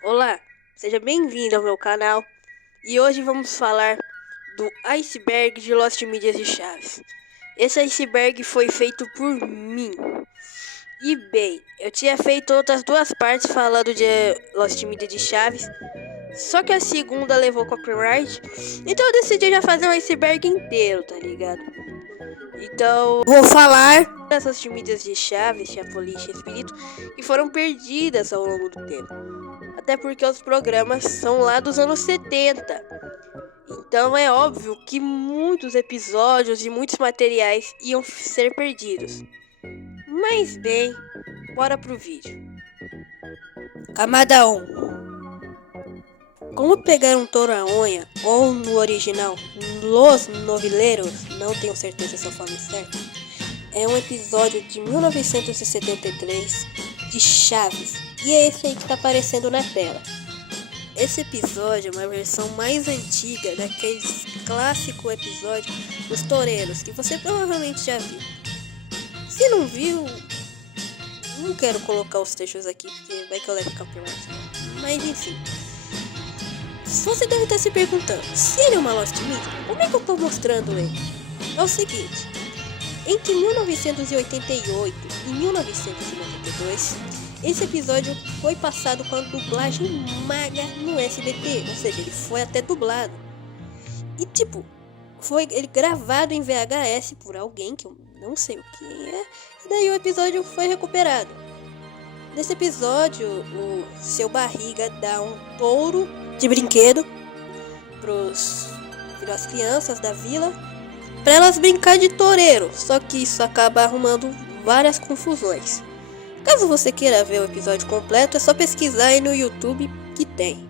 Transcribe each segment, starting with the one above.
Olá, seja bem-vindo ao meu canal e hoje vamos falar do iceberg de Lost Mídias de Chaves. Esse iceberg foi feito por mim. E bem, eu tinha feito outras duas partes falando de Lost Mídias de Chaves, só que a segunda levou copyright, então eu decidi já fazer um iceberg inteiro, tá ligado? Então, vou falar dessas mídias de Chaves, Chapolin e Espírito que foram perdidas ao longo do tempo. Até porque os programas são lá dos anos 70. Então é óbvio que muitos episódios e muitos materiais iam ser perdidos. Mas bem, bora pro vídeo. Camada 1. Como pegar um touro-a-onha, ou no original, Los Novileiros, não tenho certeza se eu falo certo, é um episódio de 1973 de Chaves, e é esse aí que tá aparecendo na tela. Esse episódio é uma versão mais antiga daqueles clássico episódio dos toureiros, que você provavelmente já viu. Se não viu, não quero colocar os trechos aqui, porque vai que eu levo copyright. Mas enfim, você deve estar se perguntando, se ele é uma Lost Media, como é que eu tô mostrando ele? É o seguinte, entre 1988 e 1992, esse episódio foi passado com a dublagem maga no SBT, ou seja, ele foi até dublado. E tipo, foi ele gravado em VHS por alguém que eu não sei o que é, e daí o episódio foi recuperado. Nesse episódio, o seu barriga dá um touro de brinquedo para as crianças da vila, para elas brincar de toureiro, só que isso acaba arrumando várias confusões. Caso você queira ver o episódio completo, é só pesquisar aí no YouTube que tem.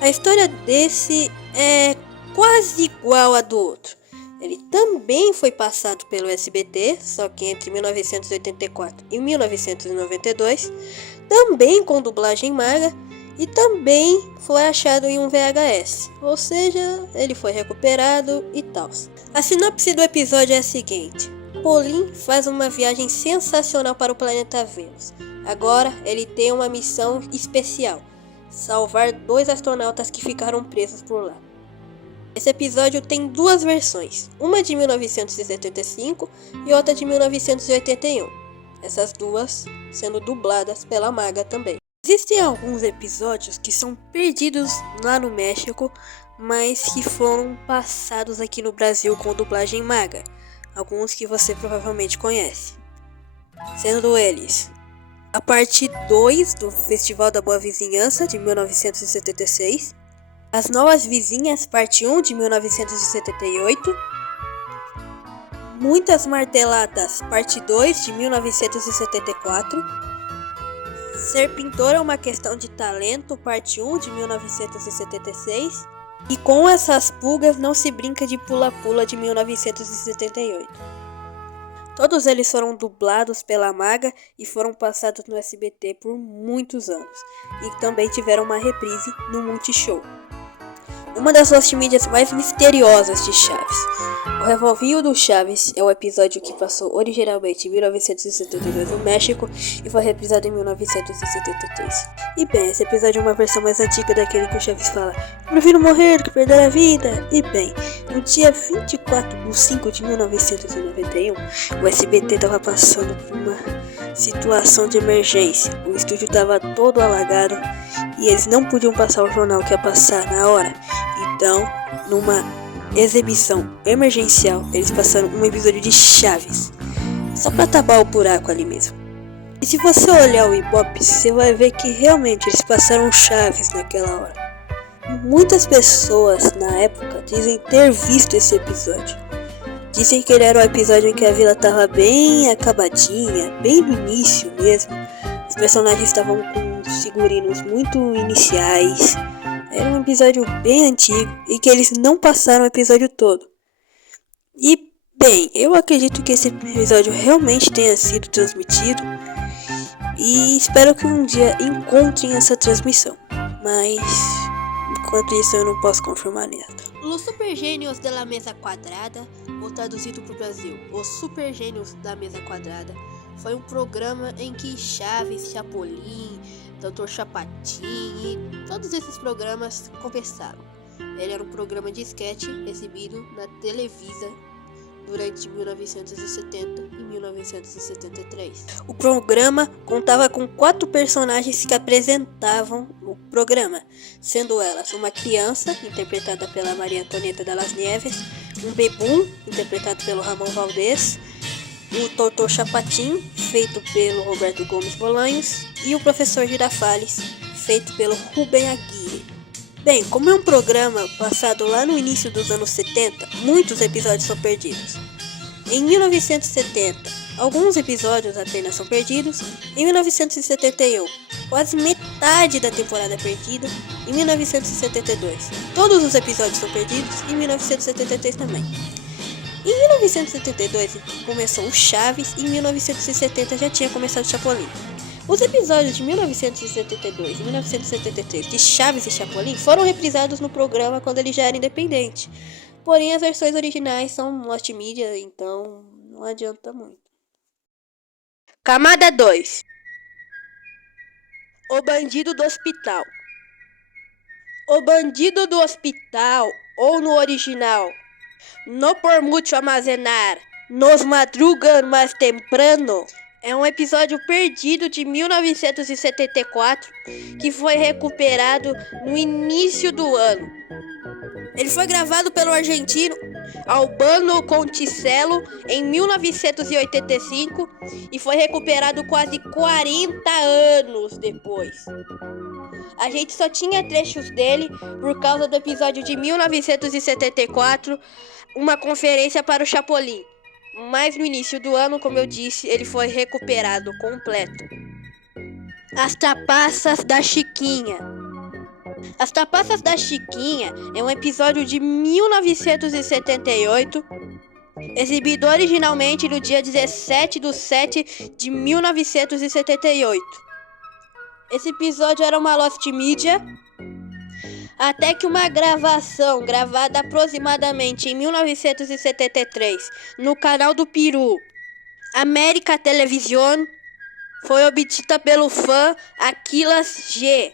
A história desse é quase igual a do outro. Ele também foi passado pelo SBT, só que entre 1984 e 1992, também com dublagem maga, e também foi achado em um VHS, ou seja, ele foi recuperado e tal. A sinopse do episódio é a seguinte: Pauline faz uma viagem sensacional para o planeta Vênus. Agora ele tem uma missão especial: salvar 2 astronautas que ficaram presos por lá. Esse episódio tem 2 versões, uma de 1975 e outra de 1981. Essas duas sendo dubladas pela maga também. Existem alguns episódios que são perdidos lá no México, mas que foram passados aqui no Brasil com dublagem maga. Alguns que você provavelmente conhece, sendo eles a parte 2 do Festival da Boa Vizinhança de 1976, As Novas Vizinhas parte 1 de 1978, Muitas Marteladas parte 2 de 1974, Ser Pintor é uma Questão de Talento parte 1 de 1976 e Com Essas Pulgas Não Se Brinca de Pula-Pula de 1978. Todos eles foram dublados pela maga e foram passados no SBT por muitos anos, e também tiveram uma reprise no Multishow. Uma das Lost Mídias mais misteriosas de Chaves. O Revolvinho do Chaves é o episódio que passou originalmente em 1972 no México e foi reprisado em 1973. E bem, esse episódio é uma versão mais antiga daquele que o Chaves fala: prefiro morrer do que perder a vida. E bem, no dia 24 de 5 de 1991, o SBT estava passando por uma situação de emergência. O estúdio estava todo alagado e eles não podiam passar o jornal que ia passar na hora. Então, numa exibição emergencial, eles passaram um episódio de Chaves, só pra tapar o buraco ali mesmo. E se você olhar o Ibope, você vai ver que realmente eles passaram Chaves naquela hora. Muitas pessoas na época dizem ter visto esse episódio. Dizem que ele era o episódio em que a vila estava bem acabadinha, bem no início mesmo. Os personagens estavam com figurinos muito iniciais. Era um episódio bem antigo e que eles não passaram o episódio todo. E bem, eu acredito que esse episódio realmente tenha sido transmitido e espero que um dia encontrem essa transmissão. Mas enquanto isso eu não posso confirmar nada. Os Super Gênios da Mesa Quadrada, ou traduzido para o Brasil, Os Super Gênios da Mesa Quadrada, Foi um programa em que Chaves, Chapolin, Dr. Chapatin e todos esses programas conversavam. Ele era um programa de sketch exibido na Televisa durante 1970 e 1973. O programa contava com 4 personagens que apresentavam o programa, sendo elas uma criança, interpretada pela Maria Antonieta Dallas Neves, um bebum, interpretado pelo Ramon Valdez, o Dr. Chapatin, feito pelo Roberto Gomes Bolanhos, e o Professor Girafales, feito pelo Rubem Aguirre. Bem, como é um programa passado lá no início dos anos 70, muitos episódios são perdidos. Em 1970, alguns episódios apenas são perdidos. Em 1971, quase metade da temporada é perdida. Em 1972, todos os episódios são perdidos. Em 1973 também. Em 1972 começou o Chaves e em 1970 já tinha começado o Chapolin. Os episódios de 1972 e 1973 de Chaves e Chapolin foram reprisados no programa quando ele já era independente. Porém, as versões originais são Lost Media, então não adianta muito. Camada 2. O Bandido do Hospital. O Bandido do Hospital, ou no original, No por mucho armazenar, nos madrugan mais temprano, é um episódio perdido de 1974 que foi recuperado no início do ano. Ele foi gravado pelo argentino Albano Conticello em 1985 e foi recuperado quase 40 anos depois. A gente só tinha trechos dele por causa do episódio de 1974, uma conferência para o Chapolin. Mas no início do ano, como eu disse, ele foi recuperado completo. As Trapaças da Chiquinha. As Trapaças da Chiquinha é um episódio de 1978, exibido originalmente no dia 17/7 de 1978. Esse episódio era uma Lost Media, até que uma gravação gravada aproximadamente em 1973 no canal do Peru, América Television, foi obtida pelo fã Aquilas G,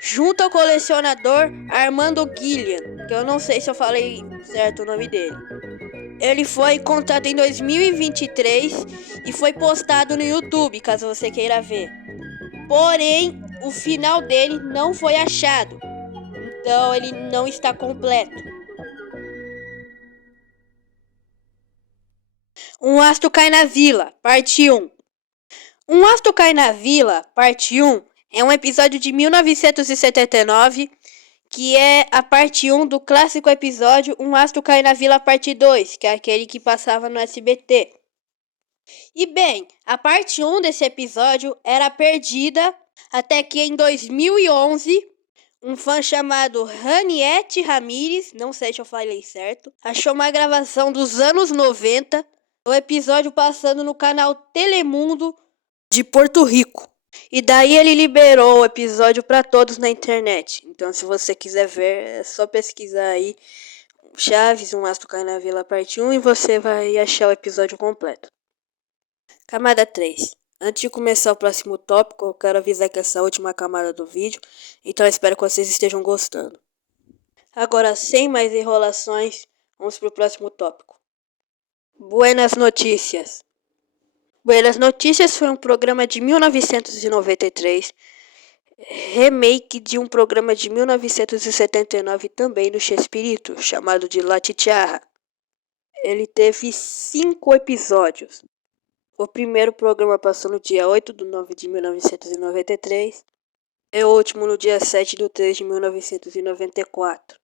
junto ao colecionador Armando Gillian, que eu não sei se eu falei certo o nome dele. Ele foi encontrado em 2023 e foi postado no YouTube, caso você queira ver. Porém, o final dele não foi achado, então ele não está completo. Um Astro Cai na Vila, parte 1. Um Astro Cai na Vila, parte 1, é um episódio de 1979, que é a parte 1 do clássico episódio Um Astro Cai na Vila, parte 2, que é aquele que passava no SBT. E bem, a parte 1 desse episódio era perdida até que em 2011, um fã chamado Raniette Ramírez, não sei se eu falei certo, achou uma gravação dos anos 90, o episódio passando no canal Telemundo de Porto Rico. E daí ele liberou o episódio para todos na internet. Então se você quiser ver, é só pesquisar aí Chaves, Um Astro Cai na Vila, parte 1 e você vai achar o episódio completo. Camada 3. Antes de começar o próximo tópico, eu quero avisar que essa é a última camada do vídeo, então eu espero que vocês estejam gostando. Agora, sem mais enrolações, vamos para o próximo tópico. Buenas Notícias. Buenas Notícias foi um programa de 1993, remake de um programa de 1979 também do Chespirito, chamado de La Chicharra. Ele teve 5 episódios. O primeiro programa passou no dia 8/9 de 1993 e o último no dia 7/3 de 1994.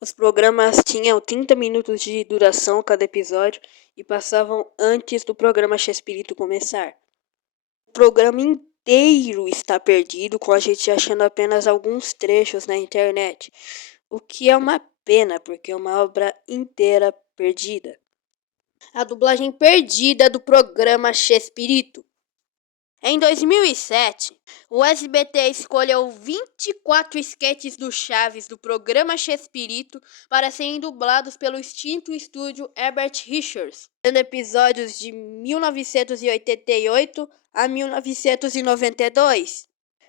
Os programas tinham 30 minutos de duração cada episódio e passavam antes do programa Chespirito começar. O programa inteiro está perdido, com a gente achando apenas alguns trechos na internet, o que é uma pena, porque é uma obra inteira perdida. A dublagem perdida do programa Chespirito. Em 2007, o SBT escolheu 24 esquetes do Chaves do programa Chespirito para serem dublados pelo extinto estúdio Herbert Richards, sendo episódios de 1988 a 1992.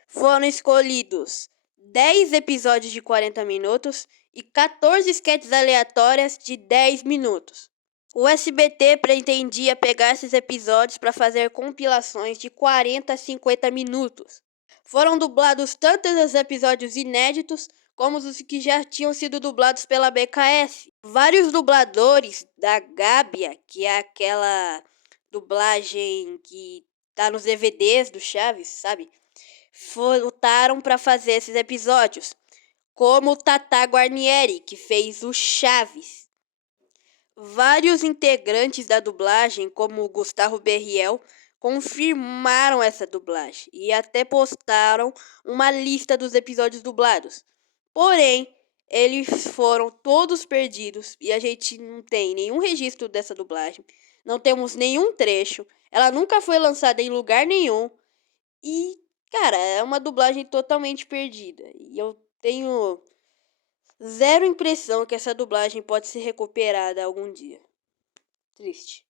Foram escolhidos 10 episódios de 40 minutos e 14 esquetes aleatórias de 10 minutos. O SBT pretendia pegar esses episódios para fazer compilações de 40 a 50 minutos. Foram dublados tanto os episódios inéditos como os que já tinham sido dublados pela BKS. Vários dubladores da Gábia, que é aquela dublagem que tá nos DVDs do Chaves, sabe? Lutaram para fazer esses episódios, como o Tata Guarnieri, que fez o Chaves. Vários integrantes da dublagem, como o Gustavo Berriel, confirmaram essa dublagem e até postaram uma lista dos episódios dublados. Porém, eles foram todos perdidos e a gente não tem nenhum registro dessa dublagem. Não temos nenhum trecho. Ela nunca foi lançada em lugar nenhum. E, cara, é uma dublagem totalmente perdida. E eu tenho zero impressão que essa dublagem pode ser recuperada algum dia. Triste.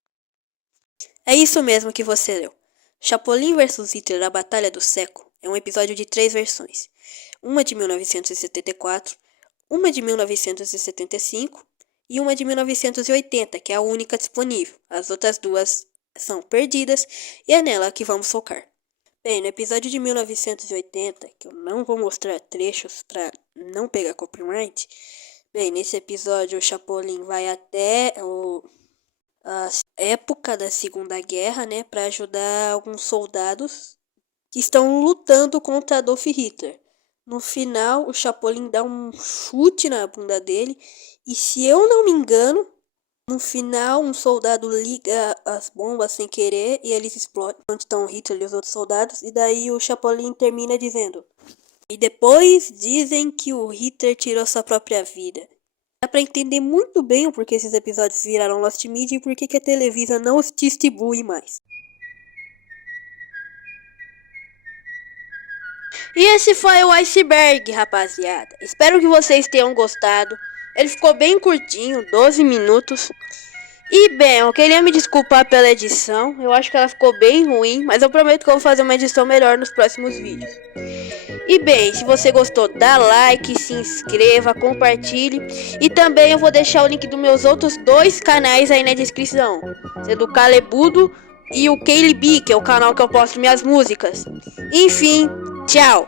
É isso mesmo que você leu. Chapolin vs Hitler, a Batalha do Século, é um episódio de 3 versões. Uma de 1974, uma de 1975 e uma de 1980, que é a única disponível. As outras duas são perdidas e é nela que vamos focar. Bem, no episódio de 1980, que eu não vou mostrar trechos para não pegar copyright. Bem, nesse episódio o Chapolin vai até a época da Segunda Guerra, né, para ajudar alguns soldados que estão lutando contra Adolf Hitler. No final, o Chapolin dá um chute na bunda dele e, se eu não me engano, no final um soldado liga as bombas sem querer e eles explodem onde estão Hitler e os outros soldados, e daí o Chapolin termina dizendo: e depois dizem que o Hitler tirou sua própria vida. Dá pra entender muito bem o porquê esses episódios viraram Lost Media e por que a Televisa não os distribui mais. E esse foi o Iceberg, rapaziada. Espero que vocês tenham gostado. Ele ficou bem curtinho, 12 minutos. E bem, eu queria me desculpar pela edição. Eu acho que ela ficou bem ruim, mas eu prometo que eu vou fazer uma edição melhor nos próximos vídeos. E bem, se você gostou, dá like, se inscreva, compartilhe. E também eu vou deixar o link dos meus outros 2 canais aí na descrição, sendo o Calebudo e o KLB, que é o canal que eu posto minhas músicas. Enfim, tchau!